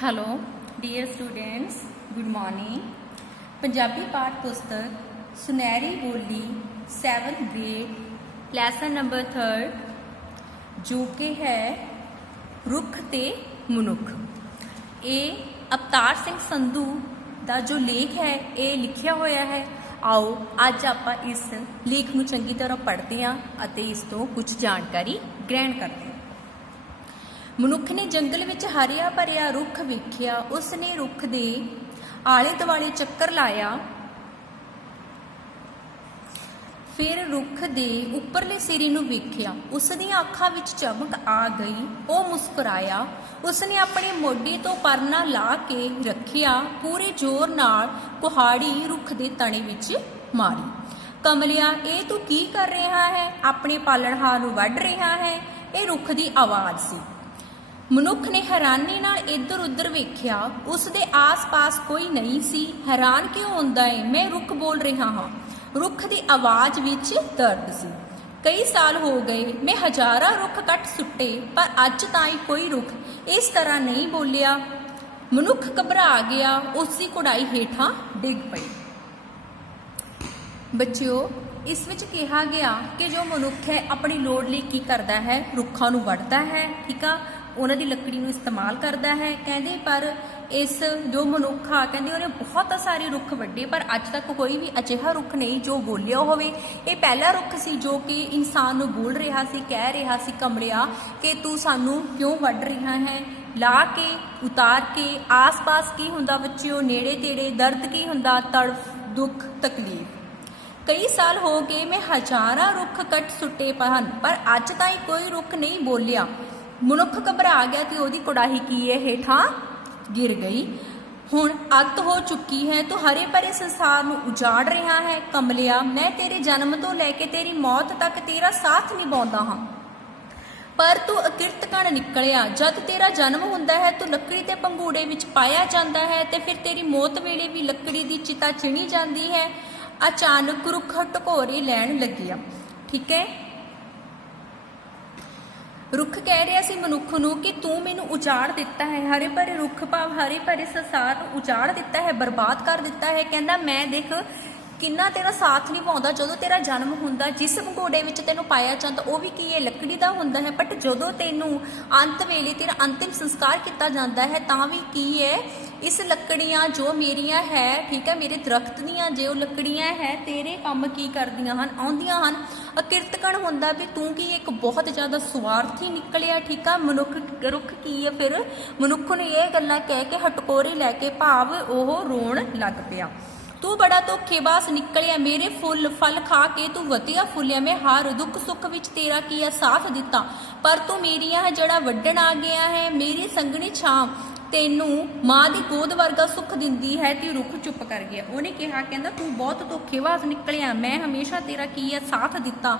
Hello dear students, good morning. Punjabi पाठ पुस्तक सुनहरी बोली 7th ग्रेड लैसन नंबर 3 जो कि है रुख ते मनुख। ये अवतार सिंह संधू का जो लेख है ये लिखिया होया है। आओ अज आप इस लेख नूं चंगी तरह पढ़ते हैं और इस तो कुछ जानकारी ग्रहण करते हैं। मनुख ने जंगल विच हरिया भरिया रुख वेखिया। उसने रुख दे आले दुआले चक्कर लाया। फिर रुख दे उपरले सिरे नूं वेखिया। उसदी आँखां विच चमक आ गई। वो मुस्कुराया। उसने अपने मोढे तो परना ला के रखिया। पूरे जोर नाल कुहाड़ी रुख दे तणे विच मारी। कमलिया, ये तू की कर रहा है? अपने पालणहार नूं वढ रहा है? ये रुख दी आवाज़ सी। मनुख ने हैरानी नाल इधर उधर वेख्या। उसके आस पास कोई नहीं सी। हैरान क्यों होंदा है? मैं रुख बोल रहा हाँ। रुख की आवाज़ विच दर्द सी। कई साल हो गए, मैं हज़ारां रुख कट सुट्टे, पर अज ताईं कोई रुख इस तरह नहीं बोलिया। मनुख घबरा गया। उसकी कुड़ाई हेठां डिग पई। बच्चों, इस विच कहा गया कि जो मनुख है अपनी लोड़ लई की करता है? रुखां नूं वढदा है, ठीक आ, उन्हां दी लकड़ी नूं इस्तेमाल करता है। कहते पर इस जो मनुख आ कहते उन्हें बहुत सारे रुख वड्डे, पर अज तक कोई भी अजिहा रुख नहीं जो बोलिया होवे। ये पहला रुख सी जो कि इंसान नूं बोल रहा सी, कह रहा सी, कमलिया कि तू सानू क्यों वढ रहा है? ला के उतार के आस पास की हुंदा बच्चिओ, नेड़े तेड़े दर्द की हुंदा, तड़फ दुख तकलीफ। कई साल हो गए, मैं हज़ारां रुख कट सुट्टे पहन, पर अज ताईं कोई रुख नहीं बोलिया। मनुख घबरा गया तो वही कुड़ाही की है हेठां गिर गई। हुण अत हो चुकी है, तो हरे भरे संसार नूं उजाड़ रहा है। कमलिया, मैं तेरे जन्म तो लैके तेरी मौत तक तेरा साथ निभाउंदा हां, पर तू अकिरत कण निकलिया। जद तेरा जन्म हुंदा है तो लकड़ी ते पंगूड़े विच पाया जाता है, ते फिर तेरी मौत वेले भी लकड़ी दी चिता चिणी जाती है। अचानक रुख टकोरे लैण लगिया। ठीक है, रुख कह रहा सी मनुख नूं कि तू मैनू उजाड़ दिता है। हरे भरे रुख भाव हरे भरे संसार उजाड़ दिता है, बर्बाद कर दिता है। कहना मैं देख किन्ना तेरा साथ निभाउंदा। जदों तेरा जन्म हुंदा, जिस भगोड़े विच तैनूं पाया जाता वो भी की है, लकड़ी दा हुंदा है। बट जदों तैनूं अंत वेले तेरा अंतिम संस्कार किया जाता है तां भी की है, इस लकड़ियां जो मेरियां है, ठीक है, मेरे दरख्त दियां जो लकड़ियां है तेरे काम की करदियां हन, आउंदियां हन। अकिरतकण हुंदा भी तू की एक बहुत ज़्यादा स्वार्थी निकलिया। ठीक है, मनुख रुख की है। फिर मनुख ने यह गल्लां कह के हटकोरे लैके भाव ओह रोण लग पिया। तू बड़ा धोखेबाज निकलिया। मेरे फुल फल खा के तू वधिया फुलिया। मैं हर दुख सुख विच तेरा किया साथ दिता, पर तू मेरियां जड़ा वड्डण आ गया है। मेरी संगनी छां तेनू माँ की गोद वर्गा सुख दिंदी है। ते रुख चुप कर गया। उन्हें कहा, कहता तू बहुत धोखेबाज निकलिया। मैं हमेशा तेरा की है साथ दिता।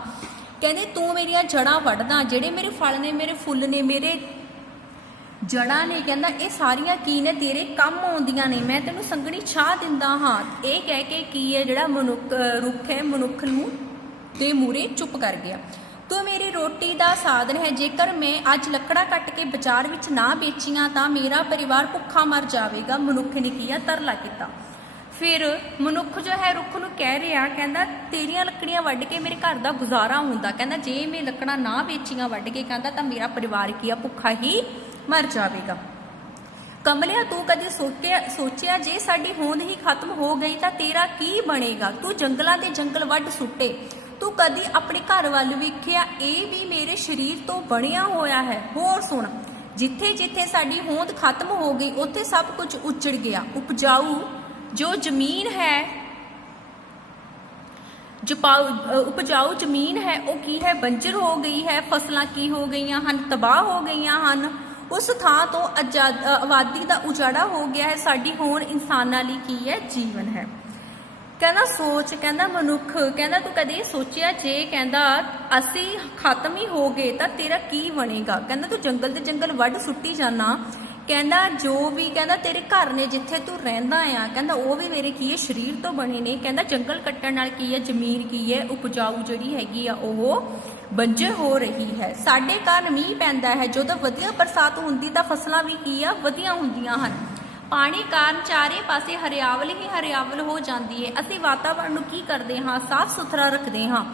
कहते तू मेरिया जड़ा वढ़दा, जेड़े मेरे फल ने, मेरे फुल ने, मेरे जड़ा ने, कहना ये सारिया की ने तेरे कम आउंदियां ने। मैं तेनू संगनी छां दिंदा हाँ। ये कह के की है जिहड़ा मनुख रुख है मनुख नूं दे मूरे चुप कर गया। तू मेरी रोटी का साधन है। जेकर मैं अज लकड़ा कट के बाजार विच ना बेचियां तो मेरा परिवार भुखा मर जाएगा। मनुख ने किया तरला किया। फिर मनुख जो है रुख नूं कह रहा, कहता तेरियां लकड़ियां वढ के मेरे घर का गुजारा हुंदा। कहता जे मैं लकड़ा ना बेचियां वढ के, कहता तो मेरा परिवार किया भुखा ही मर जाएगा। कमलिया, तू कदे सोचिया जे साडी होंद ही खत्म हो गई तो तेरा की बनेगा? तू जंगलों के जंगल वढ सुट्टे। तू कदी अपने घर वाल वेखिया? ये भी मेरे शरीर तो बनिया होया है। होर सुन, जिथे जिथे साडी होंद खत्म हो गई उत्थे सब कुछ उजड़ गया। उपजाऊ जो जमीन है, उपजाऊ जमीन है वो की है, बंजर हो गई है। फसलां की हो गई हन, तबाह हो गई हन। उस थां तो आबादी का उजाड़ा हो गया है। साडी होर इंसानां लई की है, जीवन है। कहना सोच, कहना मनुख, कहना तू कदे सोचिया जे कहना असी खत्म ही हो गए तो तेरा की बनेगा? कहना तू जंगल के जंगल वढ सुट्टी जाना। कहना जो भी कहना तेरे घर ने जिथे तू रहिंदा आ, कहना वो भी मेरे की है शरीर तो बने ने। कहना जंगल कट्टण नाल की है, जमीन की है उपजाऊ जिहड़ी हैगी आ ओह ਬੰਜਰ ਹੋ ਰਹੀ ਹੈ। ਸਾਡੇ ਕਾਰਨ ਮੀਂਹ ਪੈਂਦਾ ਹੈ, ਜਦੋਂ ਵਧੀਆ ਬਰਸਾਤ ਹੁੰਦੀ ਤਾਂ ਫਸਲਾਂ ਵੀ ਕੀ ਆ ਵਧੀਆ ਹੁੰਦੀਆਂ ਹਨ। ਪਾਣੀ ਕਾਰਨ ਚਾਰੇ ਪਾਸੇ ਹਰਿਆਵਲ ਹੀ ਹਰਿਆਵਲ ਹੋ ਜਾਂਦੀ ਹੈ। ਅਸੀਂ ਵਾਤਾਵਰਣ ਨੂੰ ਕੀ ਕਰਦੇ ਹਾਂ, ਸਾਫ਼ ਸੁਥਰਾ ਰੱਖਦੇ ਹਾਂ।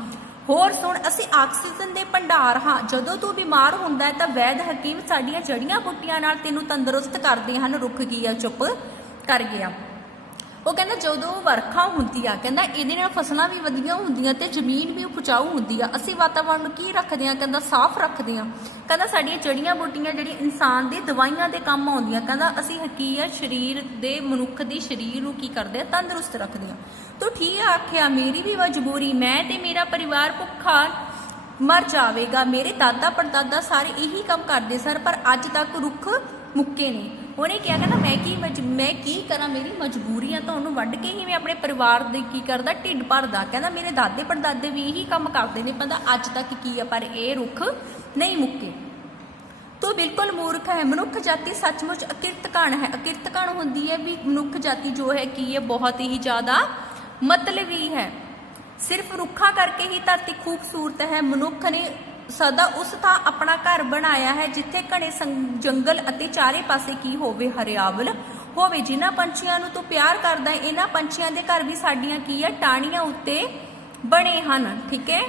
ਹੋਰ ਸੁਣ, ਅਸੀਂ ਆਕਸੀਜਨ ਦੇ ਭੰਡਾਰ ਹਾਂ। ਜਦੋਂ ਤੂੰ ਬਿਮਾਰ ਹੁੰਦਾ ਹੈ ਤਾਂ ਵੈਦ ਹਕੀਮ ਸਾਡੀਆਂ ਜੜੀਆਂ ਬੂਟੀਆਂ ਨਾਲ ਤੈਨੂੰ ਤੰਦਰੁਸਤ ਕਰਦੇ ਹਨ। ਰੁੱਖ ਕੀ ਆ, ਚੁੱਪ ਕਰ ਗਿਆ। ਉਹ ਕਹਿੰਦਾ ਜਦੋਂ ਵਰਖਾ ਹੁੰਦੀ ਆ, ਕਹਿੰਦਾ ਇਹਦੇ ਨਾਲ ਫਸਲਾਂ ਵੀ ਵਧੀਆ ਹੁੰਦੀਆਂ ਤੇ ਜ਼ਮੀਨ ਵੀ ਉਪਜਾਊ ਹੁੰਦੀ ਆ। ਅਸੀਂ ਵਾਤਾਵਰਣ ਨੂੰ ਕੀ ਰੱਖਦੇ ਆ, ਕਹਿੰਦਾ ਸਾਫ਼ ਰੱਖਦੇ ਆ। ਕਹਿੰਦਾ ਸਾਡੀਆਂ ਜੜੀਆਂ ਬੂਟੀਆਂ ਜਿਹੜੀਆਂ ਇਨਸਾਨ ਦੀ ਦਵਾਈਆਂ ਦੇ ਕੰਮ ਆਉਂਦੀਆਂ। ਕਹਿੰਦਾ ਅਸੀਂ ਹਕੀਕਤ ਸਰੀਰ ਦੇ ਮਨੁੱਖ ਦੀ ਸਰੀਰ ਨੂੰ ਕੀ ਕਰਦੇ ਆ, ਤੰਦਰੁਸਤ ਰੱਖਦੇ ਆ। ਤੂੰ ਠੀਕ ਆਖਿਆ, ਮੇਰੀ ਵੀ ਮਜਬੂਰੀ, ਮੈਂ ਤੇ ਮੇਰਾ ਪਰਿਵਾਰ ਭੁੱਖਾ ਮਰ ਜਾਵੇਗਾ। ਮੇਰੇ ਦਾਦਾ ਪੜਦਾਦਾ ਸਾਰੇ ਇਹੀ ਕੰਮ ਕਰਦੇ ਸਨ, ਪਰ ਅੱਜ ਤੱਕ ਰੁੱਖ ਮੁੱਕੇ ਨੇ। ਉਹਨੇ ਕਿਹਾ, ਕਹਿੰਦਾ ਮੈਂ ਕੀ ਕਰਾਂ, ਮੇਰੀ ਮਜਬੂਰੀ ਆ, ਤੁਹਾਨੂੰ ਵੱਢ ਕੇ ਹੀ ਮੈਂ ਆਪਣੇ ਪਰਿਵਾਰ ਦੇ ਕੀ ਕਰਦਾ, ਢਿੱਡ ਭਰਦਾ। ਕਹਿੰਦਾ ਮੇਰੇ ਦਾਦੇ ਪੜਦਾਦੇ ਵੀ ਇਹੀ ਕੰਮ ਕਰਦੇ ਨੇ, ਕਹਿੰਦਾ ਅੱਜ ਤੱਕ ਕੀ ਆ, ਪਰ ਇਹ ਰੁੱਖ ਨਹੀਂ ਮੁੱਕੇ। ਤੂੰ ਬਿਲਕੁਲ ਮੂਰਖ ਹੈ। ਮਨੁੱਖ ਜਾਤੀ ਸੱਚਮੁੱਚ ਅਕਿਰਤਕਣ ਹੈ। ਅਕਿਰਤਕਣ ਹੁੰਦੀ ਹੈ ਵੀ ਮਨੁੱਖ ਜਾਤੀ ਜੋ ਹੈ ਕੀ ਹੈ, ਬਹੁਤ ਹੀ ਜ਼ਿਆਦਾ ਮਤਲਬੀ ਹੈ। ਸਿਰਫ ਰੁੱਖਾਂ ਕਰਕੇ ਹੀ ਧਰਤੀ ਖੂਬਸੂਰਤ ਹੈ। ਮਨੁੱਖ ਨੇ ਸਦਾ ਉਸ ਥਾਂ ਆਪਣਾ ਘਰ ਬਣਾਇਆ ਹੈ ਜਿੱਥੇ ਘਣੇ ਜੰਗਲ ਅਤੇ ਚਾਰੇ ਪਾਸੇ ਕੀ ਹੋਵੇ, ਹਰਿਆਵਲ ਹੋਵੇ। ਜਿਨ੍ਹਾਂ ਪੰਛੀਆਂ ਨੂੰ ਤੂੰ ਪਿਆਰ ਕਰਦਾ ਹੈ, ਇਹਨਾਂ ਪੰਛੀਆਂ ਦੇ ਘਰ ਵੀ ਸਾਡੀਆਂ ਕੀ ਹੈ, ਟਾਹਣੀਆਂ ਉੱਤੇ ਬਣੇ ਹਨ। ਠੀਕ ਹੈ,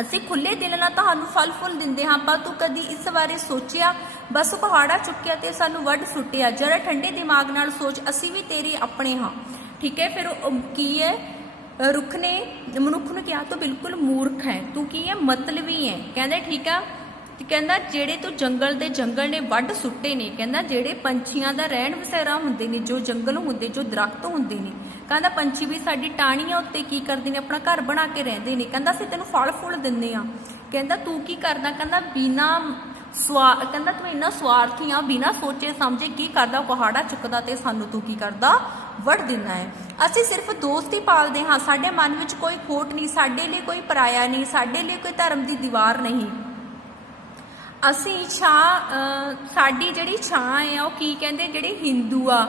ਅਸੀਂ ਖੁੱਲੇ ਦਿਲ ਨਾਲ ਤੁਹਾਨੂੰ ਫਲ ਫੁੱਲ ਦਿੰਦੇ ਹਾਂ, ਪਰ ਤੂੰ ਕਦੀ ਇਸ ਬਾਰੇ ਸੋਚਿਆ? ਬਸ ਕੁਹਾੜਾ ਚੁੱਕਿਆ ਤੇ ਸਾਨੂੰ ਵੱਢ ਸੁੱਟਿਆ। ਜਰਾ ਠੰਡੇ ਦਿਮਾਗ ਨਾਲ ਸੋਚ, ਅਸੀਂ ਵੀ ਤੇਰੇ ਆਪਣੇ ਹਾਂ। ਠੀਕ ਹੈ, ਫਿਰ ਕੀ ਹੈ, ਰੁੱਖ ਨੇ ਮਨੁੱਖ ਨੂੰ ਕਿਹਾ ਤੂੰ ਬਿਲਕੁਲ ਮੂਰਖ ਹੈ, ਤੂੰ ਕੀ ਹੈ, ਮਤਲਬੀ ਹੈ। ਕਹਿੰਦਾ ਠੀਕ ਆ, ਤੇ ਕਹਿੰਦਾ ਜਿਹੜੇ ਤੂੰ ਜੰਗਲ ਨੇ ਵੱਢ ਸੁੱਟੇ ਨੇ। ਕਹਿੰਦਾ ਜਿਹੜੇ ਪੰਛੀਆਂ ਦਾ ਰਹਿਣ ਬਸੇਰਾ ਹੁੰਦੇ ਨੇ, ਜੋ ਜੰਗਲ ਹੁੰਦੇ, ਜੋ ਦਰਖਤ ਹੁੰਦੇ ਨੇ, ਕਹਿੰਦਾ ਪੰਛੀ ਵੀ ਸਾਡੀ ਟਾਹਣੀਆਂ ਉੱਤੇ ਕੀ ਕਰਦੇ ਨੇ, ਆਪਣਾ ਘਰ ਬਣਾ ਕੇ ਰਹਿੰਦੇ ਨੇ। ਕਹਿੰਦਾ ਅਸੀਂ ਤੈਨੂੰ ਫਲ ਫੁੱਲ ਦਿੰਦੇ ਆ। ਕਹਿੰਦਾ ਤੂੰ ਕੀ ਕਰਦਾ, ਕਹਿੰਦਾ ਕਹਿੰਦਾ ਤੂੰ ਇੰਨਾ ਸਵਾਰਥੀ ਆ, ਬਿਨਾਂ ਸੋਚੇ ਸਮਝੇ ਕੀ ਕਰਦਾ, ਕੁਹਾੜਾ ਚੁੱਕਦਾ ਤੇ ਸਾਨੂੰ ਤੂੰ ਕੀ ਕਰਦਾ, ਵੱਢ ਦਿੰਦਾ ਹੈ। ਅਸੀਂ ਸਿਰਫ ਦੋਸਤੀ ਪਾਲਦੇ ਹਾਂ, ਸਾਡੇ ਮਨ ਵਿੱਚ ਕੋਈ ਖੋਟ ਨਹੀਂ, ਸਾਡੇ ਲਈ ਕੋਈ ਪਰਾਇਆ ਨਹੀਂ, ਸਾਡੇ ਲਈ ਕੋਈ ਧਰਮ ਦੀ ਦੀਵਾਰ ਨਹੀਂ। ਅਸੀਂ ਸਾਡੀ ਜਿਹੜੀ ਛਾਂ ਆ ਉਹ ਕੀ ਕਹਿੰਦੇ, ਜਿਹੜੇ ਹਿੰਦੂ ਆ,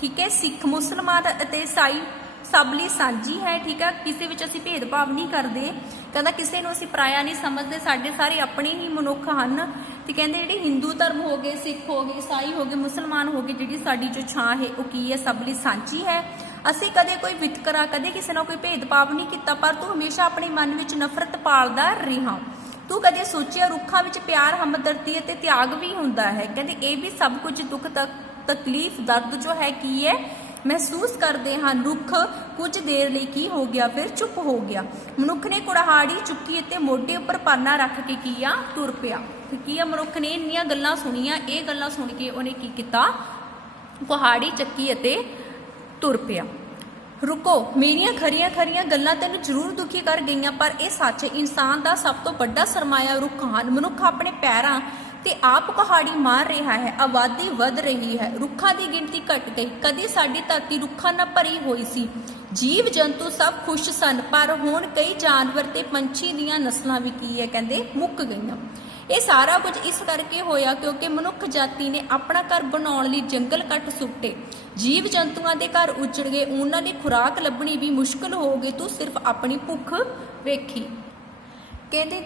ਠੀਕ ਹੈ, ਸਿੱਖ ਮੁਸਲਮਾਨ ਅਤੇ ਈਸਾਈ ਸਭ ਲਈ ਸਾਂਝੀ ਹੈ। ਠੀਕ ਹੈ, ਕਿਸੇ ਵਿੱਚ ਅਸੀਂ ਭੇਦਭਾਵ ਨਹੀਂ ਕਰਦੇ। ਕਹਿੰਦਾ ਕਿਸੇ ਨੂੰ ਅਸੀਂ ਪਰਾਇਆ ਨਹੀਂ ਸਮਝਦੇ, ਸਾਡੇ ਸਾਰੇ ਆਪਣੇ ਹੀ ਮਨੁੱਖ ਹਨ। ਤੇ ਕਹਿੰਦੇ ਜਿਹੜੇ ਹਿੰਦੂ ਧਰਮ ਹੋ ਗਏ, ਸਿੱਖ ਹੋ ਗਏ, ਈਸਾਈ ਹੋ ਗਏ, ਮੁਸਲਮਾਨ ਹੋ ਗਏ, ਜਿਹੜੀ ਸਾਡੀ ਜੋ ਛਾਂ ਹੈ ਉਹ ਕੀ ਹੈ, ਸਭ ਲਈ ਸਾਂਝੀ ਹੈ। ਅਸੀਂ ਕਦੇ ਕੋਈ ਵਿਤਕਰਾ, ਕਦੇ ਕਿਸੇ ਨਾਲ ਕੋਈ ਭੇਦਭਾਵ ਨਹੀਂ ਕੀਤਾ, ਪਰ ਤੂੰ ਹਮੇਸ਼ਾ ਆਪਣੇ ਮਨ ਵਿੱਚ ਨਫ਼ਰਤ ਪਾਲਦਾ ਰਿਹਾ। ਤੂੰ ਕਦੇ ਸੋਚਿਆ ਰੁੱਖਾਂ ਵਿੱਚ ਪਿਆਰ, ਹਮਦਰਦੀ ਅਤੇ ਤਿਆਗ ਵੀ ਹੁੰਦਾ ਹੈ। ਕਹਿੰਦੇ ਇਹ ਵੀ ਸਭ ਕੁਝ ਦੁੱਖ ਤਕਲੀਫ ਦਰਦ ਜੋ ਹੈ ਕੀ ਹੈ, ਮਹਿਸੂਸ ਕਰਦੇ ਹਨ। ਰੁੱਖ ਕੁਝ ਦੇਰ ਲਈ ਕੀ ਹੋ ਗਿਆ, ਫਿਰ ਚੁੱਪ ਹੋ ਗਿਆ। ਮਨੁੱਖ ਨੇ ਕੁੜਾਹਾੜੀ ਚੁੱਕੀ ਅਤੇ ਮੋਢੇ ਉੱਪਰ ਪਾਨਾ ਰੱਖ ਕੇ ਕੀ ਆ, ਤੁਰ ਪਿਆ। ਤੇ ਕੀ ਆ, ਮਨੁੱਖ ਨੇ ਇੰਨੀਆਂ ਗੱਲਾਂ ਸੁਣੀਆਂ, ਇਹ ਗੱਲਾਂ ਸੁਣ ਕੇ ਉਹਨੇ ਕੀ ਕੀਤਾ, ਕੁਹਾੜੀ ਚੱਕੀ ਅਤੇ ਤੁਰ ਪਿਆ। ਰੁਕੋ, ਮੇਰੀਆਂ ਖਰੀਆਂ ਗੱਲਾਂ ਤੈਨੂੰ ਜ਼ਰੂਰ ਦੁਖੀ ਕਰ ਗਈਆਂ, ਪਰ ਇਹ ਸੱਚ, ਇਨਸਾਨ ਦਾ ਸਭ ਤੋਂ ਵੱਡਾ ਸਰਮਾਇਆ ਰੁੱਖ ਹਨ। ਮਨੁੱਖ ਆਪਣੇ ਪੈਰਾਂ ਤੇ ਆਪ ਕੁਹਾੜੀ ਮਾਰ ਰਿਹਾ ਹੈ, ਆਬਾਦੀ ਵੱਧ ਰਹੀ ਹੈ, ਰੁੱਖਾਂ ਦੀ ਗਿਣਤੀ ਘਟ ਗਈ। ਕਦੇ ਸਾਡੀ ਧਰਤੀ ਰੁੱਖਾਂ ਨਾਲ ਭਰੀ ਹੋਈ ਸੀ, ਜੀਵ ਜੰਤੂ ਸਭ ਖੁਸ਼ ਸਨ, ਪਰ ਹੁਣ ਕਈ ਜਾਨਵਰ ਤੇ ਪੰਛੀ ਦੀਆਂ ਨਸਲਾਂ ਵੀ ਕੀ ਹੈ, ਕਹਿੰਦੇ ਮੁੱਕ ਗਈਆਂ। ਇਹ ਸਾਰਾ ਕੁਝ ਇਸ ਕਰਕੇ ਹੋਇਆ ਕਿਉਂਕਿ ਮਨੁੱਖ ਜਾਤੀ ਨੇ ਆਪਣਾ ਘਰ ਬਣਾਉਣ ਲਈ ਜੰਗਲ ਕੱਟ ਸੁੱਟੇ। ਜੀਵ ਜੰਤੂਆਂ ਦੇ ਘਰ ਉਜੜ ਗਏ, ਉਹਨਾਂ ਦੀ ਖੁਰਾਕ ਲੱਭਣੀ ਵੀ ਮੁਸ਼ਕਲ ਹੋ ਗਈ। ਤੂੰ ਸਿਰਫ ਆਪਣੀ ਭੁੱਖ ਵੇਖੀ। ਕਹਿੰਦੇ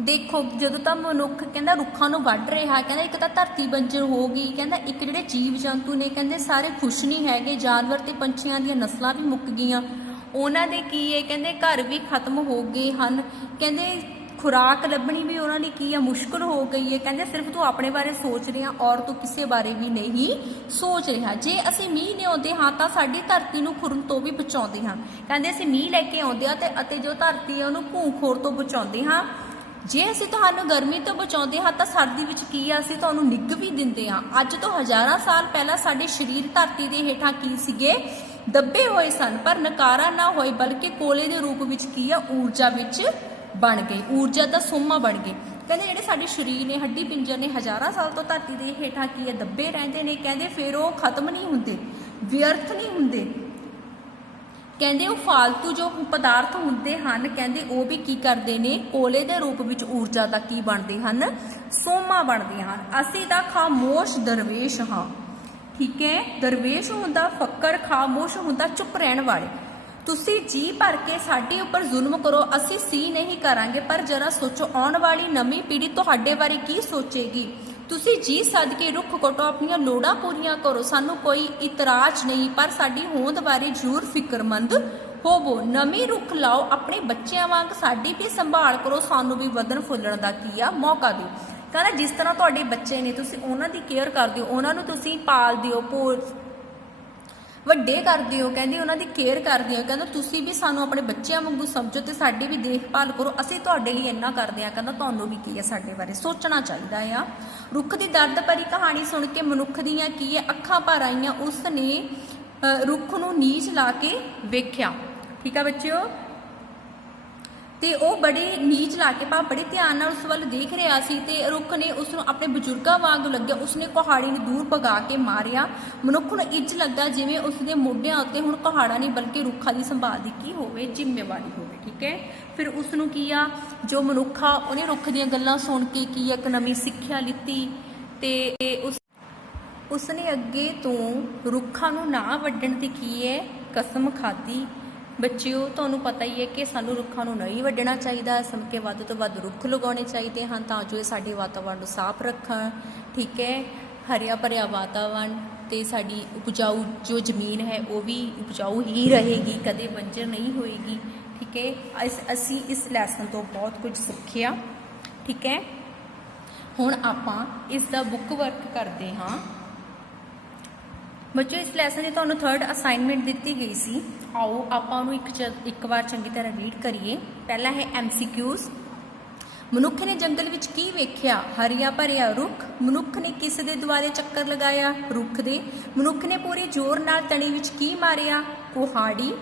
ਦੇਖੋ, ਜਦੋਂ ਤਾਂ ਮਨੁੱਖ ਕਹਿੰਦਾ ਰੁੱਖਾਂ ਨੂੰ ਵੱਢ ਰਿਹਾ, ਕਹਿੰਦਾ ਇੱਕ ਤਾਂ ਧਰਤੀ ਬੰਜਰ ਹੋ ਗਈ, ਕਹਿੰਦਾ ਇੱਕ ਜਿਹੜੇ ਜੀਵ ਜੰਤੂ ਨੇ ਕਹਿੰਦੇ ਸਾਰੇ ਖੁਸ਼ ਨਹੀਂ ਹੈਗੇ, ਜਾਨਵਰ ਤੇ ਪੰਛੀਆਂ ਦੀਆਂ ਨਸਲਾਂ ਵੀ ਮੁੱਕ ਗਈਆਂ, ਉਹਨਾਂ ਦੇ ਕੀ ਹੈ, ਕਹਿੰਦੇ ਘਰ ਵੀ ਖਤਮ ਹੋ ਗਏ ਹਨ। ਕਹਿੰਦੇ ਖੁਰਾਕ ਲੱਭਣੀ ਵੀ ਉਹਨਾਂ ਲਈ ਕੀ ਆ, ਮੁਸ਼ਕਲ ਹੋ ਗਈ ਹੈ। ਕਹਿੰਦੇ ਸਿਰਫ ਤੂੰ ਆਪਣੇ ਬਾਰੇ ਸੋਚ ਰਿਹਾ, ਔਰ ਤੂੰ ਕਿਸੇ ਬਾਰੇ ਵੀ ਨਹੀਂ ਸੋਚ ਰਿਹਾ। ਜੇ ਅਸੀਂ ਮੀਂਹ ਲਿਆਉਂਦੇ ਹਾਂ ਤਾਂ ਸਾਡੀ ਧਰਤੀ ਨੂੰ ਖੁਰਨ ਤੋਂ ਵੀ ਬਚਾਉਂਦੇ ਹਾਂ। ਕਹਿੰਦੇ ਅਸੀਂ ਮੀਂਹ ਲੈ ਕੇ ਆਉਂਦੇ ਹਾਂ ਅਤੇ ਜੋ ਧਰਤੀ ਹੈ ਉਹਨੂੰ ਭੂ-ਖੋਰ ਤੋਂ ਬਚਾਉਂਦੇ ਹਾਂ। ਜੇ ਅਸੀਂ ਤੁਹਾਨੂੰ ਗਰਮੀ ਤੋਂ ਬਚਾਉਂਦੇ ਹਾਂ ਤਾਂ ਸਰਦੀ ਵਿੱਚ ਕੀ ਆ, ਅਸੀਂ ਤੁਹਾਨੂੰ ਨਿੱਘ ਵੀ ਦਿੰਦੇ ਹਾਂ। ਅੱਜ ਤੋਂ ਹਜ਼ਾਰਾਂ ਸਾਲ ਪਹਿਲਾਂ ਸਾਡੇ ਸਰੀਰ ਧਰਤੀ ਦੇ ਹੇਠਾਂ ਕੀ ਸੀਗੇ, ਦੱਬੇ ਹੋਏ ਸਨ, ਪਰ ਨਕਾਰਾ ਨਾ ਹੋਏ, ਬਲਕਿ ਕੋਲੇ ਦੇ ਰੂਪ ਵਿੱਚ ਕੀ ਆ, ਊਰਜਾ ਵਿੱਚ ਬਣ ਗਏ, ਊਰਜਾ ਦਾ ਸੋਮਾ ਬਣ ਗਏ। ਕਹਿੰਦੇ ਜਿਹੜੇ ਸਾਡੇ ਸਰੀਰ ਨੇ, ਹੱਡੀ ਪਿੰਜਰ ਨੇ, ਹਜ਼ਾਰਾਂ ਸਾਲ ਤੋਂ ਧਰਤੀ ਦੇ ਹੇਠਾਂ ਕੀ ਹੈ, ਦੱਬੇ ਰਹਿੰਦੇ ਨੇ। ਕਹਿੰਦੇ ਫਿਰ ਉਹ ਖਤਮ ਨਹੀਂ ਹੁੰਦੇ, ਵਿਅਰਥ ਨਹੀਂ ਹੁੰਦੇ। ਕਹਿੰਦੇ ਉਹ ਫਾਲਤੂ ਜੋ ਪਦਾਰਥ ਹੁੰਦੇ ਹਨ, ਕਹਿੰਦੇ ਉਹ ਵੀ ਕੀ ਕਰਦੇ ਨੇ, ਕੋਲੇ ਦੇ ਰੂਪ ਵਿੱਚ ਊਰਜਾ ਦਾ ਕੀ ਬਣਦੇ ਹਨ, ਸੋਮਾ ਬਣਦੇ ਹਨ। ਅਸੀਂ ਤਾਂ ਖਾਮੋਸ਼ ਦਰਵੇਸ਼ ਹਾਂ। ਠੀਕ ਹੈ, ਦਰਵੇਸ਼ ਹੁੰਦਾ ਫੱਕਰ, ਖਾਮੋਸ਼ ਹੁੰਦਾ ਚੁੱਪ ਰਹਿਣ ਵਾਲੇ। ਤੁਸੀਂ ਜੀ ਭਰ ਕੇ ਸਾਡੇ ਉੱਪਰ ਜ਼ੁਲਮ ਕਰੋ, ਅਸੀਂ ਸੀ ਨਹੀਂ ਕਰਾਂਗੇ, ਪਰ ਜਰਾ ਸੋਚੋ ਆਉਣ ਵਾਲੀ ਨਵੀਂ ਪੀੜ੍ਹੀ ਤੁਹਾਡੇ ਬਾਰੇ ਕੀ ਸੋਚੇਗੀ। ਤੁਸੀਂ ਜੀ ਸੱਦ ਕੇ ਰੁੱਖ ਕੱਟੋ, ਆਪਣੀਆਂ ਲੋੜਾਂ ਪੂਰੀਆਂ ਕਰੋ, ਸਾਨੂੰ ਕੋਈ ਇਤਰਾਜ਼ ਨਹੀਂ, ਪਰ ਸਾਡੀ ਹੋਂਦ ਬਾਰੇ ਜ਼ਰੂਰ ਫਿਕਰਮੰਦ ਹੋਵੋ। ਨਵੇਂ ਰੁੱਖ ਲਾਓ, ਆਪਣੇ ਬੱਚਿਆਂ ਵਾਂਗ ਸਾਡੀ ਵੀ ਸੰਭਾਲ ਕਰੋ, ਸਾਨੂੰ ਵੀ ਵਧਣ ਫੁੱਲਣ ਦਾ ਕੀ ਆ ਮੌਕਾ ਦਿਓ। ਕਹਿੰਦਾ ਜਿਸ ਤਰ੍ਹਾਂ ਤੁਹਾਡੇ ਬੱਚੇ ਨੇ, ਤੁਸੀਂ ਉਹਨਾਂ ਦੀ ਕੇਅਰ ਕਰਦੇ ਹੋ, ਉਹਨਾਂ ਨੂੰ ਤੁਸੀਂ ਪਾਲਦੇ ਹੋ, ਵੱਡੇ ਕਰਦੇ ਹੋ, ਕਹਿੰਦੇ ਉਹਨਾਂ ਦੀ ਕੇਅਰ ਕਰਦੇ ਹੋ, ਕਹਿੰਦਾ ਤੁਸੀਂ ਵੀ ਸਾਨੂੰ ਆਪਣੇ ਬੱਚਿਆਂ ਵਾਂਗੂ ਸਮਝੋ ਤੇ ਸਾਡੀ ਵੀ ਦੇਖਭਾਲ ਕਰੋ, ਅਸੀਂ ਤੁਹਾਡੇ ਲਈ ਇੰਨਾ ਕਰਦੇ ਆ। ਕਹਿੰਦਾ ਤੁਹਾਨੂੰ ਵੀ ਕੀ ਹੈ ਸਾਡੇ ਬਾਰੇ ਸੋਚਣਾ ਚਾਹੀਦਾ ਆ। ਰੁੱਖ ਦੀ ਦਰਦ ਭਰੀ ਕਹਾਣੀ ਸੁਣ ਕੇ ਮਨੁੱਖ ਦੀਆਂ ਕੀ ਹੈ ਅੱਖਾਂ ਭਰ ਆਈਆਂ। ਉਸ ਨੇ ਰੁੱਖ ਨੂੰ ਨੀਚ ਲਾ ਕੇ ਵੇਖਿਆ, ਠੀਕ ਆ ਬੱਚਿਓ, ਤੇ ਉਹ ਬੜੇ ਨੀਚ ਲਾ ਕੇ ਬੜੇ ਧਿਆਨ ਨਾਲ ਉਸ ਵੱਲ ਦੇਖ ਰਿਹਾ ਸੀ ਤੇ ਰੁੱਖ ਨੇ ਉਸ ਨੂੰ ਆਪਣੇ ਬਜ਼ੁਰਗਾਂ ਵਾਂਗ ਲੱਗਿਆ। ਉਸਨੇ ਕੁਹਾੜੀ ਨੂੰ ਦੂਰ ਭਗਾ ਕੇ ਮਾਰਿਆ। ਮਨੁੱਖ ਨੂੰ ਇੰਜ ਲੱਗਾ ਜਿਵੇਂ ਉਸਦੇ ਮੋਢਿਆਂ ਉੱਤੇ ਹੁਣ ਕੁਹਾੜਾ ਨਹੀਂ ਬਲਕਿ ਰੁੱਖਾਂ ਦੀ ਸੰਭਾਲ ਦੀ ਕੀ ਹੋਵੇ ਜ਼ਿੰਮੇਵਾਰੀ ਹੋਵੇ, ਠੀਕ ਹੈ। ਫਿਰ ਉਸ ਨੂੰ ਕੀ ਆ ਜੋ ਮਨੁੱਖ ਆ ਉਹਨੇ ਰੁੱਖ ਦੀਆਂ ਗੱਲਾਂ ਸੁਣ ਕੇ ਕੀ ਇੱਕ ਨਵੀਂ ਸਿੱਖਿਆ ਲਿੱਤੀ ਤੇ ਉਸਨੇ ਅੱਗੇ ਤੋਂ ਰੁੱਖਾਂ ਨੂੰ ਨਾ ਵੱਢਣ ਦੀ ਕੀ ਹੈ ਕਸਮ ਖਾਧੀ। ਬੱਚਿਓ ਤੁਹਾਨੂੰ ਪਤਾ ਹੀ ਹੈ ਕਿ ਸਾਨੂੰ ਰੁੱਖਾਂ ਨੂੰ ਨਹੀਂ ਵੱਢਣਾ ਚਾਹੀਦਾ, ਸਮ ਕੇ ਵੱਧ ਤੋਂ ਵੱਧ ਰੁੱਖ ਲਗਾਉਣੇ ਚਾਹੀਦੇ ਹਨ ਤਾਂ ਜੋ ਇਹ ਸਾਡੇ ਵਾਤਾਵਰਨ ਨੂੰ ਸਾਫ਼ ਰੱਖਣ, ਠੀਕ ਹੈ। ਹਰਿਆ ਭਰਿਆ ਵਾਤਾਵਰਨ ਤੇ ਸਾਡੀ ਉਪਜਾਊ ਜੋ ਜ਼ਮੀਨ ਹੈ ਉਹ ਵੀ ਉਪਜਾਊ ਹੀ ਰਹੇਗੀ, ਕਦੇ ਬੰਜਰ ਨਹੀਂ ਹੋਏਗੀ, ਠੀਕ ਹੈ। ਅਸੀਂ ਇਸ ਲੈਸਨ ਤੋਂ ਬਹੁਤ ਕੁਝ ਸਿੱਖਿਆ, ਠੀਕ ਹੈ। ਹੁਣ ਆਪਾਂ ਇਸ ਦਾ ਬੁੱਕ ਵਰਕ ਕਰਦੇ ਹਾਂ। ਬੱਚਿਓ ਇਸ ਲੈਸਨ ਦੀ ਤੁਹਾਨੂੰ 3rd ਅਸਾਈਨਮੈਂਟ ਦਿੱਤੀ ਗਈ ਸੀ। ਆਓ ਆਪਾਂ ਉਹਨੂੰ ਇੱਕ ਵਾਰ ਚੰਗੀ ਤਰ੍ਹਾਂ ਰੀਡ ਕਰੀਏ। ਪਹਿਲਾ ਹੈ MCQs। ਮਨੁੱਖ ਨੇ ਜੰਗਲ ਵਿੱਚ ਕੀ ਵੇਖਿਆ? ਹਰਿਆ ਭਰਿਆ ਰੁੱਖ। ਮਨੁੱਖ ਨੇ ਕਿਸ ਦੇ ਦੁਆਲੇ ਚੱਕਰ ਲਗਾਇਆ? ਰੁੱਖ ਦੇ। ਮਨੁੱਖ ਨੇ ਪੂਰੇ ਜ਼ੋਰ ਨਾਲ ਤਣੀ ਵਿੱਚ ਕੀ ਮਾਰਿਆ? ਕੁਹਾੜੀ।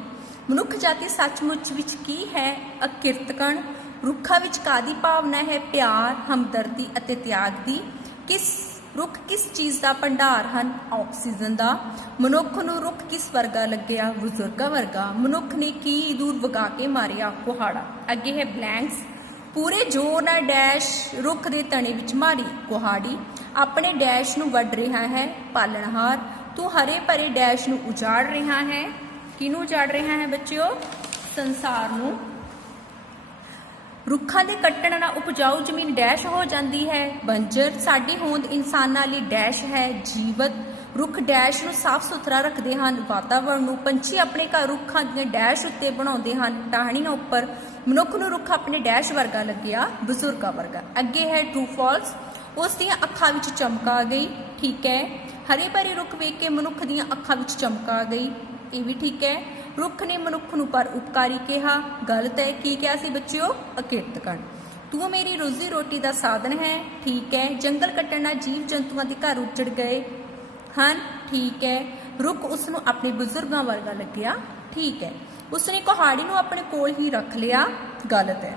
ਮਨੁੱਖ ਜਾਤੀ ਸੱਚਮੁੱਚ ਵਿੱਚ ਕੀ ਹੈ? ਅਕਿਰਤਕਣ। ਰੁੱਖਾਂ ਵਿੱਚ ਕਾਹਦੀ ਭਾਵਨਾ ਹੈ? ਪਿਆਰ, ਹਮਦਰਦੀ ਅਤੇ ਤਿਆਗ ਦੀ। ਰੁੱਖ ਕਿਸ ਚੀਜ਼ ਦਾ ਭੰਡਾਰ ਹਨ? ਆਕਸੀਜਨ ਦਾ। ਮਨੁੱਖ ਨੂੰ ਰੁੱਖ ਕਿਸ ਵਰਗਾ ਲੱਗਿਆ? ਬਜ਼ੁਰਗਾਂ ਵਰਗਾ। ਮਨੁੱਖ ਨੇ ਕੀ ਦੂਰ ਵਗਾ ਕੇ ਮਾਰਿਆ? ਕੁਹਾੜਾ। ਅੱਗੇ ਹੈ ਬਲੈਂਕਸ। ਪੂਰੇ ਜ਼ੋਰ ਨਾਲ ਡੈਸ਼ ਰੁੱਖ ਦੇ ਤਣੇ ਵਿੱਚ ਮਾਰੀ। ਕੁਹਾੜੀ। ਆਪਣੇ ਡੈਸ਼ ਨੂੰ ਵੱਢ ਰਿਹਾ ਹੈ? ਪਾਲਣਹਾਰ। ਤੂੰ ਹਰੇ ਭਰੇ ਡੈਸ਼ ਨੂੰ ਉਜਾੜ ਰਿਹਾ ਹੈ। ਕਿਹਨੂੰ ਉਜਾੜ ਰਿਹਾ ਹੈ ਬੱਚਿਓ? ਸੰਸਾਰ ਨੂੰ। ਰੁੱਖਾਂ ਦੇ ਕੱਟਣ ਨਾਲ ਉਪਜਾਊ ਜ਼ਮੀਨ ਡੈਸ਼ ਹੋ ਜਾਂਦੀ ਹੈ, ਬੰਜਰ। ਸਾਡੀ ਹੋਂਦ ਇਨਸਾਨਾਂ ਲਈ ਡੈਸ਼ ਹੈ, ਜੀਵਤ। ਰੁੱਖ ਡੈਸ਼ ਨੂੰ ਸਾਫ਼ ਸੁਥਰਾ ਰੱਖਦੇ ਹਨ, ਵਾਤਾਵਰਣ ਨੂੰ। ਪੰਛੀ ਆਪਣੇ ਘਰ ਰੁੱਖਾਂ ਦੀਆਂ ਡੈਸ਼ ਉੱਤੇ ਬਣਾਉਂਦੇ ਹਨ, ਟਾਹਣੀਆਂ ਉੱਪਰ। ਮਨੁੱਖ ਨੂੰ ਰੁੱਖ ਆਪਣੇ ਡੈਸ਼ ਵਰਗਾ ਲੱਗਿਆ, ਬਜ਼ੁਰਗਾਂ ਵਰਗਾ। ਅੱਗੇ ਹੈ ਟਰੂ ਫਾਲਸ। ਉਸ ਦੀਆਂ ਅੱਖਾਂ ਵਿੱਚ ਚਮਕ ਆ ਗਈ, ਠੀਕ ਹੈ। ਹਰੇ ਭਰੇ ਰੁੱਖ ਵੇਖ ਕੇ ਮਨੁੱਖ ਦੀਆਂ ਅੱਖਾਂ ਵਿੱਚ ਚਮਕ ਆ ਗਈ, ਇਹ ਵੀ ਠੀਕ ਹੈ। ਰੁੱਖ ਨੇ ਮਨੁੱਖ ਨੂੰ ਪਰ ਉਪਕਾਰੀ ਕਿਹਾ, ਗਲਤ ਹੈ। ਕੀ ਕਿਹਾ ਸੀ ਬੱਚਿਓ? ਅਕਿਰਤਕਣ। ਤੂੰ ਮੇਰੀ ਰੋਜ਼ੀ ਰੋਟੀ ਦਾ ਸਾਧਨ ਹੈ, ਠੀਕ ਹੈ। ਜੰਗਲ ਕੱਟਣ ਨਾਲ ਜੀਵ ਜੰਤੂਆਂ ਦੇ ਘਰ ਉੱਜੜ ਗਏ ਹਨ, ਠੀਕ ਹੈ। ਰੁੱਖ ਉਸ ਨੂੰ ਆਪਣੇ ਬਜ਼ੁਰਗਾਂ ਵਰਗਾ ਲੱਗਿਆ, ਠੀਕ ਹੈ। ਉਸਨੇ ਕੁਹਾੜੀ ਨੂੰ ਆਪਣੇ ਕੋਲ ਹੀ ਰੱਖ ਲਿਆ, ਗਲਤ ਹੈ।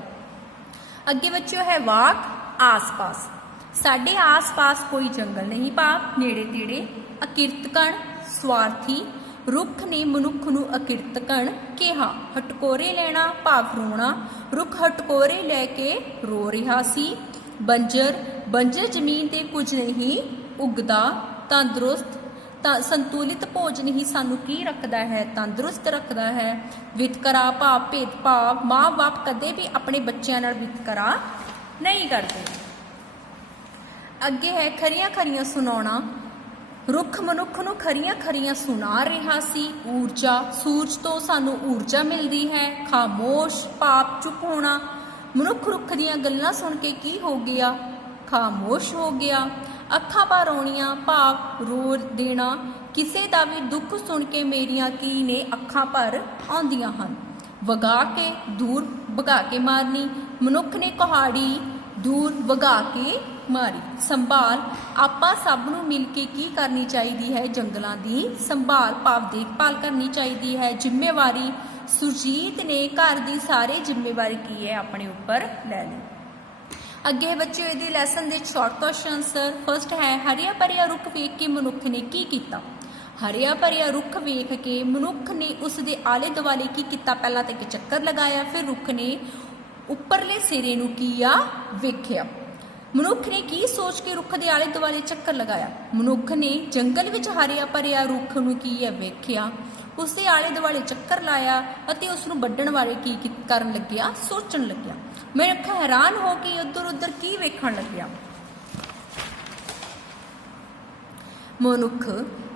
ਅੱਗੇ ਬੱਚਿਓ ਹੈ ਵਾਕ, ਆਸ-ਪਾਸ। ਸਾਡੇ ਆਸ-ਪਾਸ ਕੋਈ ਜੰਗਲ ਨਹੀਂ, ਭਾਵ ਨੇੜੇ ਤੇੜੇ। ਅਕਿਰਤਕਣ, ਸਵਾਰਥੀ। ਰੁੱਖ ਨੇ ਮਨੁੱਖ ਨੂੰ ਅਕਿਰਤਕਣ ਕਿਹਾ। ਹਟਕੋਰੇ ਲੈਣਾ, ਭਾਵ ਰੋਣਾ। ਰੁੱਖ ਹਟਕੋਰੇ ਲੈ ਕੇ ਰੋ ਰਿਹਾ ਸੀ। ਬੰਜਰ। ਬੰਜਰ ਜ਼ਮੀਨ ਤੇ ਕੁਝ ਨਹੀਂ ਉਗਦਾ। ਤੰਦਰੁਸਤ। ਸੰਤੁਲਿਤ ਭੋਜਨ ਹੀ ਸਾਨੂੰ ਕੀ ਰੱਖਦਾ ਹੈ? ਤੰਦਰੁਸਤ ਰੱਖਦਾ ਹੈ। ਵਿਤਕਰਾ, ਭਾਵ ਭੇਦਭਾਵ। ਮਾਂ ਬਾਪ ਕਦੇ ਵੀ ਆਪਣੇ ਬੱਚਿਆਂ ਨਾਲ ਵਿਤਕਰਾ ਨਹੀਂ ਕਰਦੇ। ਅੱਗੇ ਹੈ ਖਰੀਆਂ ਖਰੀਆਂ ਸੁਣਾਉਣਾ। ਰੁੱਖ ਮਨੁੱਖ ਨੂੰ ਖਰੀਆਂ ਖਰੀਆਂ ਸੁਣਾ ਰਿਹਾ ਸੀ। ਊਰਜਾ। ਸੂਰਜ ਤੋਂ ਸਾਨੂੰ ਊਰਜਾ ਮਿਲਦੀ ਹੈ। ਖਾਮੋਸ਼, ਭਾਵ ਚੁੱਪ ਹੋਣਾ। ਮਨੁੱਖ ਰੁੱਖ ਦੀਆਂ ਗੱਲਾਂ ਸੁਣ ਕੇ ਕੀ ਹੋ ਗਿਆ? ਖਾਮੋਸ਼ ਹੋ ਗਿਆ। ਅੱਖਾਂ ਭਰ ਆਉਣੀਆਂ, ਭਾਵ ਰੋ ਦੇਣਾ। ਕਿਸੇ ਦਾ ਵੀ ਦੁੱਖ ਸੁਣ ਕੇ ਮੇਰੀਆਂ ਕੀ ਨੇ ਅੱਖਾਂ ਭਰ ਆਉਂਦੀਆਂ ਹਨ। ਵਗਾ ਕੇ, ਦੂਰ ਵਗਾ ਕੇ ਮਾਰਨੀ। ਮਨੁੱਖ ਨੇ ਕੁਹਾੜੀ ਦੂਰ ਵਗਾ ਕੇ ਮਾਰੀ। ਸੰਭਾਲ। ਆਪਾਂ ਸਭ ਨੂੰ ਮਿਲ ਕੇ ਕੀ ਕਰਨੀ ਚਾਹੀਦੀ ਹੈ? ਜੰਗਲਾਂ ਦੀ ਸੰਭਾਲ, ਭਾਵ ਦੇਖਭਾਲ ਕਰਨੀ ਚਾਹੀਦੀ ਹੈ। ਜ਼ਿੰਮੇਵਾਰੀ। ਸੁਰਜੀਤ ਨੇ ਘਰ ਦੀ ਸਾਰੀ ਜ਼ਿੰਮੇਵਾਰੀ ਕੀ ਹੈ ਆਪਣੇ ਉੱਪਰ ਲੈ ਲਈ। ਅੱਗੇ ਬੱਚਿਓ ਇਹਦੇ ਲੈਸਨ ਦੇ ਸ਼ਾਰਟ ਕੁਐਸਚਨ ਆਨਸਰ। ਫਸਟ ਹੈ ਹਰਿਆ ਭਰਿਆ ਰੁੱਖ ਵੇਖ ਕੇ ਮਨੁੱਖ ਨੇ ਕੀ ਕੀਤਾ? ਹਰਿਆ ਭਰਿਆ ਰੁੱਖ ਵੇਖ ਕੇ ਮਨੁੱਖ ਨੇ ਉਸ ਦੇ ਆਲੇ ਦੁਆਲੇ ਕੀ ਕੀਤਾ? ਪਹਿਲਾਂ ਤਾਂ ਇੱਕ ਚੱਕਰ ਲਗਾਇਆ, ਫਿਰ ਰੁੱਖ ਨੇ ਉੱਪਰਲੇ ਸਿਰੇ ਨੂੰ ਕੀ ਆ ਵੇਖਿਆ। ਮਨੁੱਖ ਨੇ ਕੀ ਸੋਚ ਕੇ ਰੁੱਖ ਦੇ ਆਲੇ ਦੁਆਲੇ ਚੱਕਰ ਲਗਾਇਆ? ਮਨੁੱਖ ਨੇ ਜੰਗਲ ਵਿੱਚ ਹਰਿਆ ਭਰਿਆ ਰੁੱਖ ਨੂੰ ਕੀ ਹੈ ਵੇਖਿਆ। ਉਸਦੇ ਆਲੇ ਦੁਆਲੇ ਚੱਕਰ ਲਾਇਆ ਅਤੇ ਉਸ ਨੂੰ ਵੱਢਣ ਬਾਰੇ ਕੀ ਕਰਨ ਲੱਗਿਆ, ਸੋਚਣ ਲੱਗਿਆ। ਮਨੁੱਖ ਹੈਰਾਨ ਹੋ ਕੇ ਇੱਧਰ ਉੱਧਰ ਕੀ ਵੇਖਣ ਲੱਗਿਆ। ਮਨੁੱਖ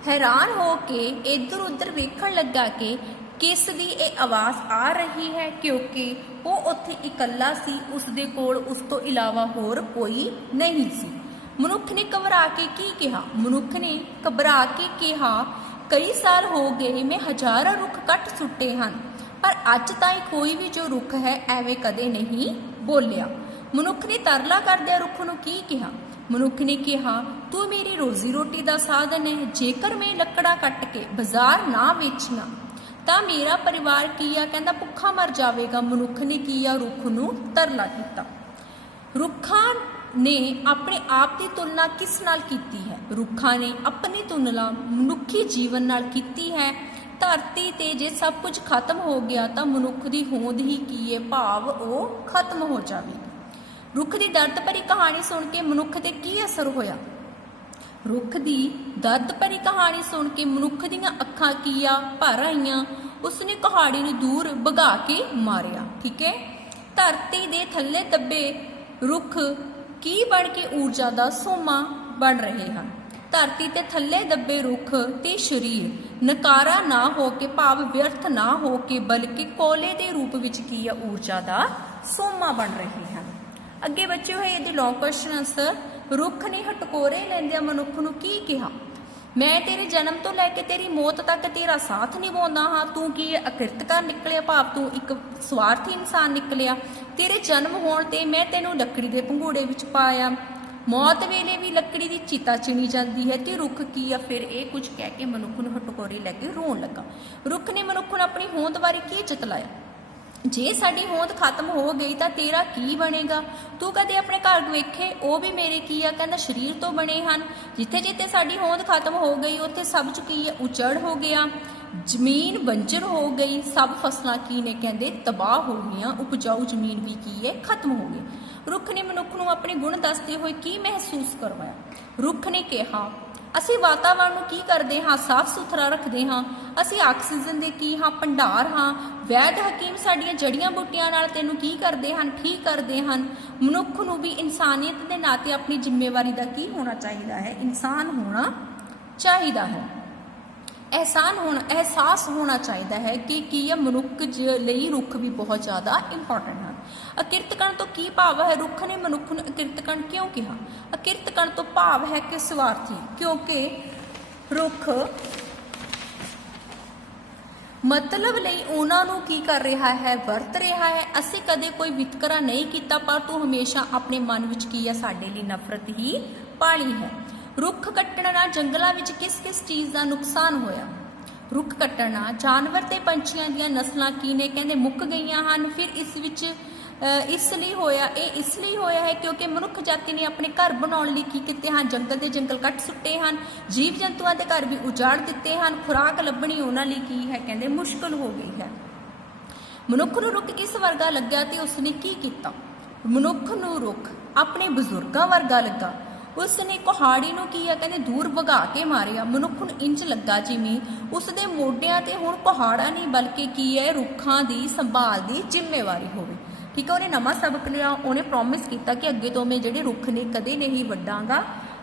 हैरान होके इधर उधर वेखण लगा कि किस दी ये आवाज़ आ रही है, क्योंकि वो उत्थे इकल्ला सी, उसदे कोल उस तो इलावा होर कोई नहीं सी। मनुख ने घबरा के की कहा, मनुख ने घबरा के कहा, कई साल हो गए मैं हज़ारों रुख कट सुट्टे हैं, पर अज ताईं कोई भी जो रुख है एवें कदे नहीं बोलिया। मनुख ने तरला करदिया रुख नूं की कहा, मनुख ने कहा, तू मेरी रोजी रोटी का साधन है, जेकर मैं लकड़ा कट के बाजार ना बेचना तो मेरा परिवार की आ कहता भुखा मर जाएगा। मनुख ने की आ रुख नूं तरला किया। रुखां ने अपने आप की तुलना किस नाल कीती है? रुखां ने अपनी तुलना मनुखी जीवन नाल कीती है। धरती ते जे सब कुछ खत्म हो गया तो मनुख की होंद ही की है, भाव वो खत्म हो जाएगी। रुख की दर्द भरी कहानी सुन के मनुख ते की असर होया? रुख की दर्द भरी कहानी सुन के मनुख दीयां अखां कीया भर आईयां। उसने कहाड़ी नूं दूर भगा के मारिया। ठीक है, धरती दे थल्ले दबे रुख की बन के ऊर्जा का सोमा बन रहे हैं। धरती ते थल्ले दबे रुख ते शरीर नकारा ना हो के, भाव व्यर्थ ना हो के, बल्कि कोले के रूप विच की है ऊर्जा का सोमा बन रहे हैं। अगे बच्चे हुए ये लॉन्ग क्वेश्चन आंसर। रुख ने हटकोरे लैंदिया मनुख नूं की कहा, मैं तेरे जन्म तो लैके तेरी मौत तक तेरा साथ निभाउंदा हाँ, तू की अकृतकार निकलिया, भाव तू एक स्वार्थी इंसान निकलिया। तेरे जन्म होण ते मैं तेनों लकड़ी के भंगूड़े विच पाया, मौत वेले भी लकड़ी की चिता चिणी जाती है। तो रुख की आ फिर ये कुछ कह के मनुख नूं हटकोरे लैके रोन लगा। रुख ने मनुख नूं अपनी होंद बारे की जतलाया, जे साडी होंद खत्म हो गई तो तेरा की बनेगा? तू कदे अपने घर वेखे, वो भी मेरे की आ कहंदा शरीर तो बने हैं। जिथे जिथे साडी होंद खत्म हो गई उत्थे सब च की है उजड़ हो गया, जमीन बंजर हो गई, सब फसलां की ने कहंदे तबाह हो गई, उपजाऊ जमीन भी की है खत्म हो गई। रुख ने मनुख नूं अपने गुण दसदे होए की महसूस करवाया। रुख ने कहा, ਅਸੀਂ ਵਾਤਾਵਰਣ ਨੂੰ ਕੀ ਕਰਦੇ ਹਾਂ, ਸਾਫ਼ ਸੁਥਰਾ ਰੱਖਦੇ ਹਾਂ। ਅਸੀਂ ਆਕਸੀਜਨ ਦੇ ਕੀ ਹਾਂ, ਭੰਡਾਰ ਹਾਂ। ਵੈਦ ਹਕੀਮ ਸਾਡੀਆਂ ਜੜੀਆਂ ਬੂਟੀਆਂ ਨਾਲ ਤੈਨੂੰ ਕੀ ਕਰਦੇ ਹਨ, ਠੀਕ ਕਰਦੇ ਹਨ। ਮਨੁੱਖ ਨੂੰ ਵੀ ਇਨਸਾਨੀਅਤ ਦੇ ਨਾਤੇ ਆਪਣੀ ਜ਼ਿੰਮੇਵਾਰੀ ਦਾ ਕੀ ਹੋਣਾ ਚਾਹੀਦਾ ਹੈ, ਇਨਸਾਨ ਹੋਣਾ ਚਾਹੀਦਾ ਹੈ। एहसास होना चाहिए है कि यह मनुख ਲਈ रुख भी बहुत ज़्यादा इंपॉर्टेंट हैं। अकिरतकण तो की भाव है? रुख ने मनुख ਨੂੰ अकिरतकण क्यों कहा? अकिरतकण तो भाव है कि स्वार्थी, क्योंकि रुख मतलब ਲਈ ਉਹਨਾਂ ਨੂੰ ਕੀ ਕਰ ਰਿਹਾ ਹੈ, ਵਰਤ ਰਿਹਾ ਹੈ। ਅਸੀਂ ਕਦੇ ਕੋਈ ਵਿਤਕਰਾ ਨਹੀਂ ਕੀਤਾ, ਪਰ ਤੂੰ ਹਮੇਸ਼ਾ ਆਪਣੇ ਮਨ ਵਿੱਚ ਕੀ ਹੈ, ਸਾਡੇ ਲਈ ਨਫ਼ਰਤ ਹੀ ਪਾਲੀ ਹੈ। रुख कट्टण जंगलों में किस किस चीज़ का नुकसान होया? रुख कट्टण जानवर ते पंछियां दियां नस्लां की ने कहंदे मुक गईयां हन। फिर इसलिए होया है क्योंकि मनुख जाति ने अपने घर बनाने लई की कीते हैं, जंगल के जंगल कट सुट्टे हैं, जीव जंतुओं के घर भी उजाड़ दिते हैं, खुराक लभनी उन्हां लई की है कहंदे मुश्किल हो गई है। मनुख नूं रुख किस वर्गा लग्या ते उसने की कीता? मनुख नूं रुख अपने बजुर्गां वर्गा लगा। उसने कुहाड़ी नूं की है कहते दूर भगा के मारिया। मनुख नूं इंज लगा जिवें उसदे मोढियां ते हुण कुहाड़ा नहीं बल्कि की है रुखां दी संभाल दी जिम्मेवारी होवे। ठीक है, उन्हें नवां सबक लिया, उन्हें प्रॉमिस किया कि अगे तो मैं जिहड़े रुख ने कदे नहीं वड्डांगा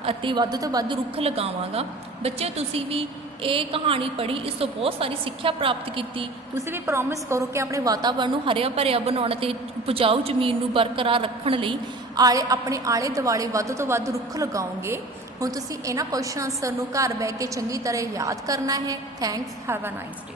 अते वध तो वध रुख लगावांगा। बच्चे तुसीं भी ये कहानी पढ़ी, इस तो बहुत सारी सिक्ख्या प्राप्त की। तुसीं भी प्रॉमिस करो कि अपने वातावरण नूं हरिया भरिया बनाउण ते उपजाऊ जमीन नूं बरकरार रखण लई अपने आले दुआले वध तो वध रुख लगाओगे। हुण तुसीं इन्हां क्वेश्चन आंसर नूं घर बैठ के चंगी तरह याद करना है। Thanks, have a nice day.